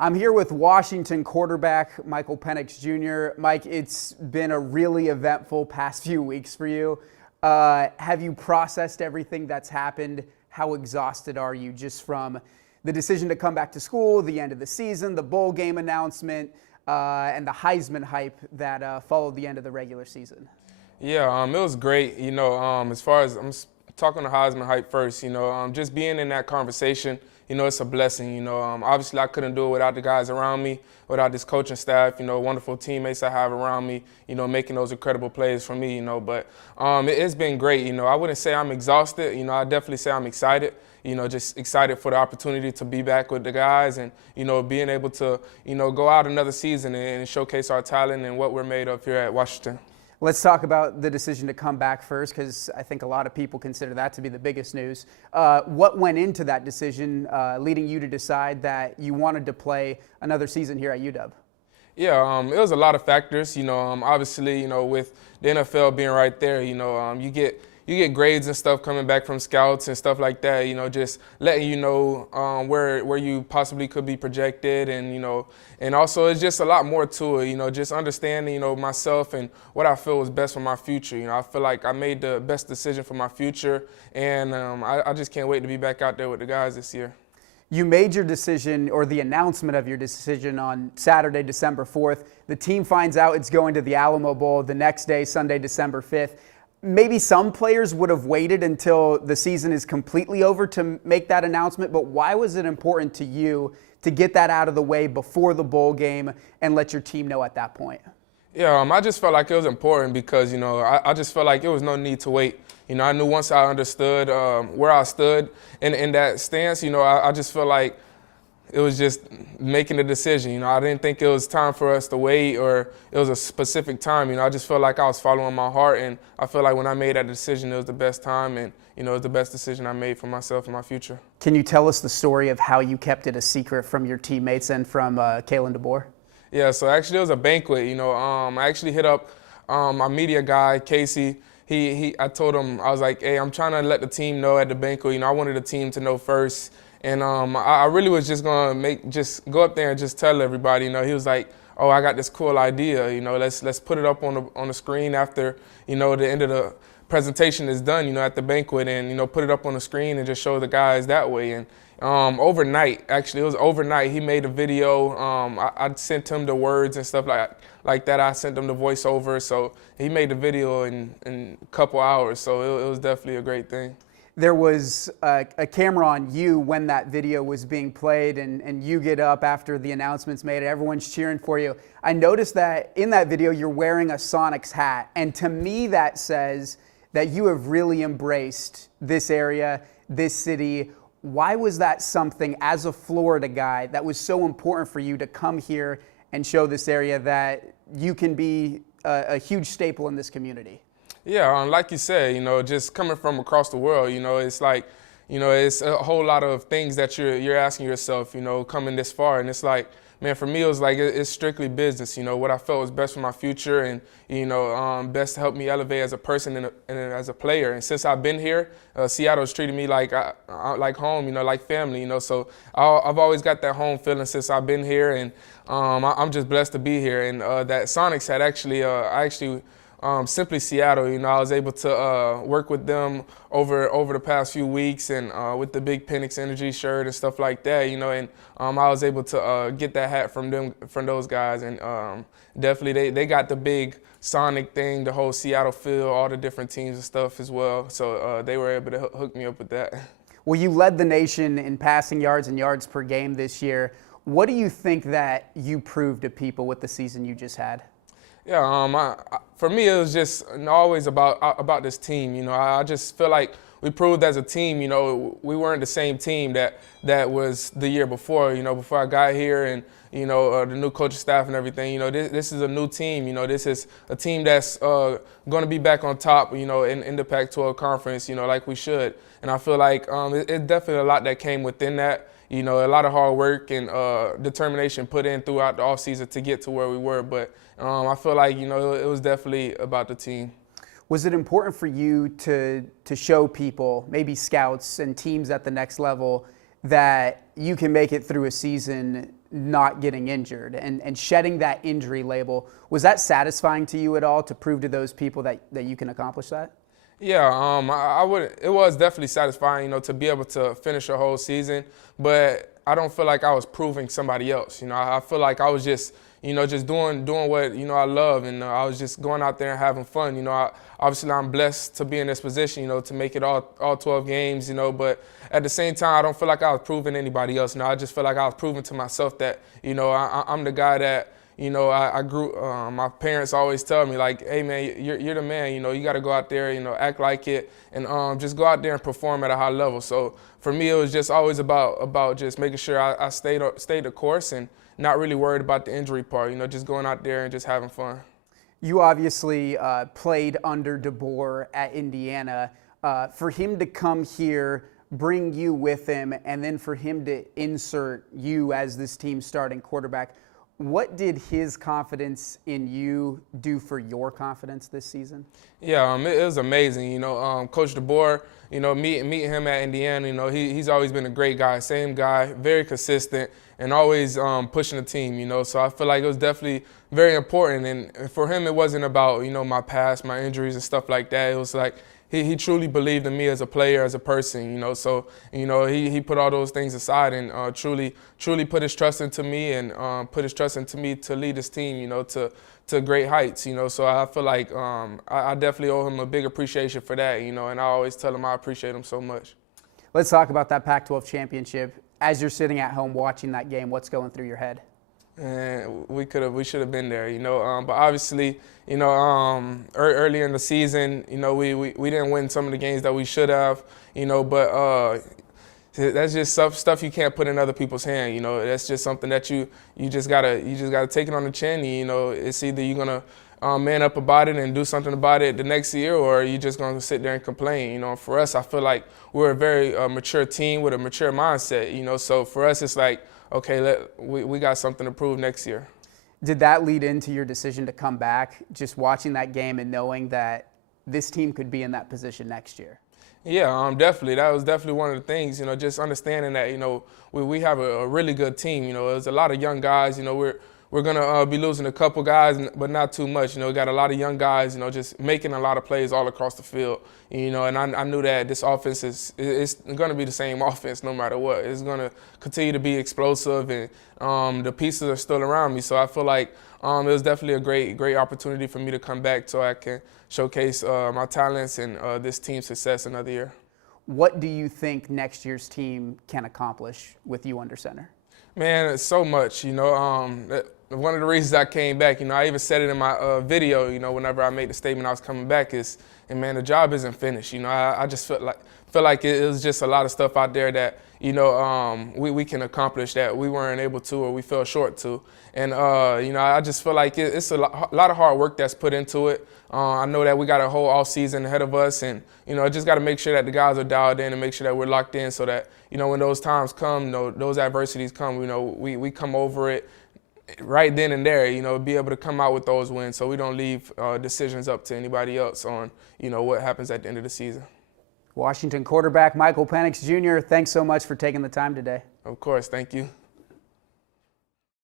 I'm here with Washington quarterback Michael Penix Jr. Mike, it's been a really eventful past few weeks for you. Have you processed everything that's happened? How exhausted are you just from the decision to come back to school, the end of the season, the bowl game announcement, and the Heisman hype that followed the end of the regular season? Yeah, it was great. As far as talking to Heisman hype first, just being in that conversation, it's a blessing. Obviously I couldn't do it without the guys around me, without this coaching staff, wonderful teammates I have around me, making those incredible plays for me, But it's been great. I wouldn't say I'm exhausted. I definitely say I'm excited. Just excited for the opportunity to be back with the guys and, being able to, go out another season and showcase our talent and what we're made of here at Washington. Let's talk about the decision to come back first, because I think a lot of people consider that to be the biggest news. What went into that decision, leading you to decide that you wanted to play another season here at UW? Yeah, it was a lot of factors. Obviously, with the NFL being right there, you get grades and stuff coming back from scouts and stuff like that. Just letting you know where you possibly could be projected, and also it's just a lot more to it. Just understanding myself and what I feel was best for my future. I feel like I made the best decision for my future, and I just can't wait to be back out there with the guys this year. You made your decision, or the announcement of your decision, on Saturday, December 4th. The team finds out it's going to the Alamo Bowl the next day, Sunday, December 5th. Maybe some players would have waited until the season is completely over to make that announcement, but why was it important to you to get that out of the way before the bowl game and let your team know at that point? Yeah, I just felt like it was important because, I just felt like there was no need to wait. I knew once I understood where I stood in that stance, I just felt like it was just making a decision. I didn't think it was time for us to wait or it was a specific time. I just felt like I was following my heart, and I feel like when I made that decision, it was the best time, and it was the best decision I made for myself and my future. Can you tell us the story of how you kept it a secret from your teammates and from Kalen DeBoer? Yeah, so actually it was a banquet. I actually hit up my media guy, Casey. I told him, I was like, hey, I'm trying to let the team know at the banquet. I wanted the team to know first. And I really was just gonna go up there and just tell everybody. He was like, "Oh, I got this cool idea. Let's put it up on the screen after the end of the presentation is done. At the banquet, and put it up on the screen and just show the guys that way." And overnight, actually, it was overnight. He made a video. I sent him the words and stuff like that. I sent him the voiceover. So he made the video in a couple hours. So it was definitely a great thing. There was a camera on you when that video was being played, and you get up after the announcement's made, everyone's cheering for you. I noticed that in that video you're wearing a Sonics hat, and to me that says that you have really embraced this area, this city. Why was that something, as a Florida guy, that was so important for you to come here and show this area that you can be a huge staple in this community? Yeah, like you said, just coming from across the world, it's like, it's a whole lot of things that you're asking yourself, coming this far. And it's like, man, for me, it was like, it's strictly business, what I felt was best for my future and, best to help me elevate as a person and as a player. And since I've been here, Seattle's treated me like home, like family, so I've always got that home feeling since I've been here. And I'm just blessed to be here. And that Sonics had actually, Simply Seattle, I was able to work with them over the past few weeks, and with the big Penix Energy shirt and stuff like that, and I was able to get that hat from those guys, and definitely they got the big Sonic thing, the whole Seattle feel, all the different teams and stuff as well, so they were able to hook me up with that. Well, you led the nation in passing yards and yards per game this year. What do you think that you proved to people with the season you just had? Yeah, for me, it was just always about this team. I just feel like we proved as a team. We weren't the same team that was the year before. Before I got here, and the new coaching staff and everything. This is a new team. This is a team that's going to be back on top. In the Pac-12 conference. Like we should. And I feel like it's definitely a lot that came within that. A lot of hard work and determination put in throughout the offseason to get to where we were. But I feel like, it was definitely about the team. Was it important for you to show people, maybe scouts and teams at the next level, that you can make it through a season not getting injured and shedding that injury label. Was that satisfying to you at all to prove to those people that you can accomplish that? Yeah, I would. It was definitely satisfying, to be able to finish a whole season. But I don't feel like I was proving somebody else. I feel like I was just, just doing what I love, and I was just going out there and having fun. Obviously I'm blessed to be in this position, to make it all 12 games. But at the same time, I don't feel like I was proving anybody else. I just feel like I was proving to myself that, I'm the guy that. I grew. My parents always tell me like, "Hey man, you're the man. You got to go out there, act like it, and just go out there and perform at a high level." So for me, it was just always about just making sure I stayed the course and not really worried about the injury part. Just going out there and just having fun. You obviously played under DeBoer at Indiana. For him to come here, bring you with him, and then for him to insert you as this team's starting quarterback. What did his confidence in you do for your confidence this season? Yeah, it was amazing. Coach DeBoer, meeting him at Indiana, he's always been a great guy, same guy, very consistent, and always pushing the team, So I feel like it was definitely very important. And for him, it wasn't about, my past, my injuries and stuff like that. It was like, he truly believed in me as a player, as a person, So, he put all those things aside and truly put his trust into me and put his trust into me to lead his team, to great heights, So I feel like I definitely owe him a big appreciation for that, and I always tell him I appreciate him so much. Let's talk about that Pac-12 championship. As you're sitting at home watching that game, what's going through your head? And we should have been there, But obviously, earlier in the season, we didn't win some of the games that we should have, But that's just stuff you can't put in other people's hand, That's just something that you just gotta take it on the chin. It's either you're gonna man up about it and do something about it the next year, or you're just gonna sit there and complain. For us, I feel like we're a very mature team with a mature mindset. So for us, it's like, okay, we got something to prove next year. Did that lead into your decision to come back, just watching that game and knowing that this team could be in that position next year? Yeah, definitely. That was definitely one of the things, just understanding that, we have a really good team. There's a lot of young guys. We're going to be losing a couple guys, but not too much. We got a lot of young guys, just making a lot of plays all across the field. And I knew that this offense it's going to be the same offense no matter what. It's going to continue to be explosive, and the pieces are still around me. So I feel like it was definitely a great opportunity for me to come back so I can showcase my talents and this team's success another year. What do you think next year's team can accomplish with you under center? Man, it's so much, One of the reasons I came back, I even said it in my video, whenever I made the statement I was coming back is, and man, the job isn't finished. I just feel like it was just a lot of stuff out there that, we can accomplish that we weren't able to or we fell short to. And, I just feel like it's a lot of hard work that's put into it. I know that we got a whole off season ahead of us, and, I just got to make sure that the guys are dialed in and make sure that we're locked in so that, when those times come, those adversities come, we come over it right then and there, be able to come out with those wins so we don't leave decisions up to anybody else on, what happens at the end of the season. Washington quarterback Michael Penix Jr., thanks so much for taking the time today. Of course, thank you.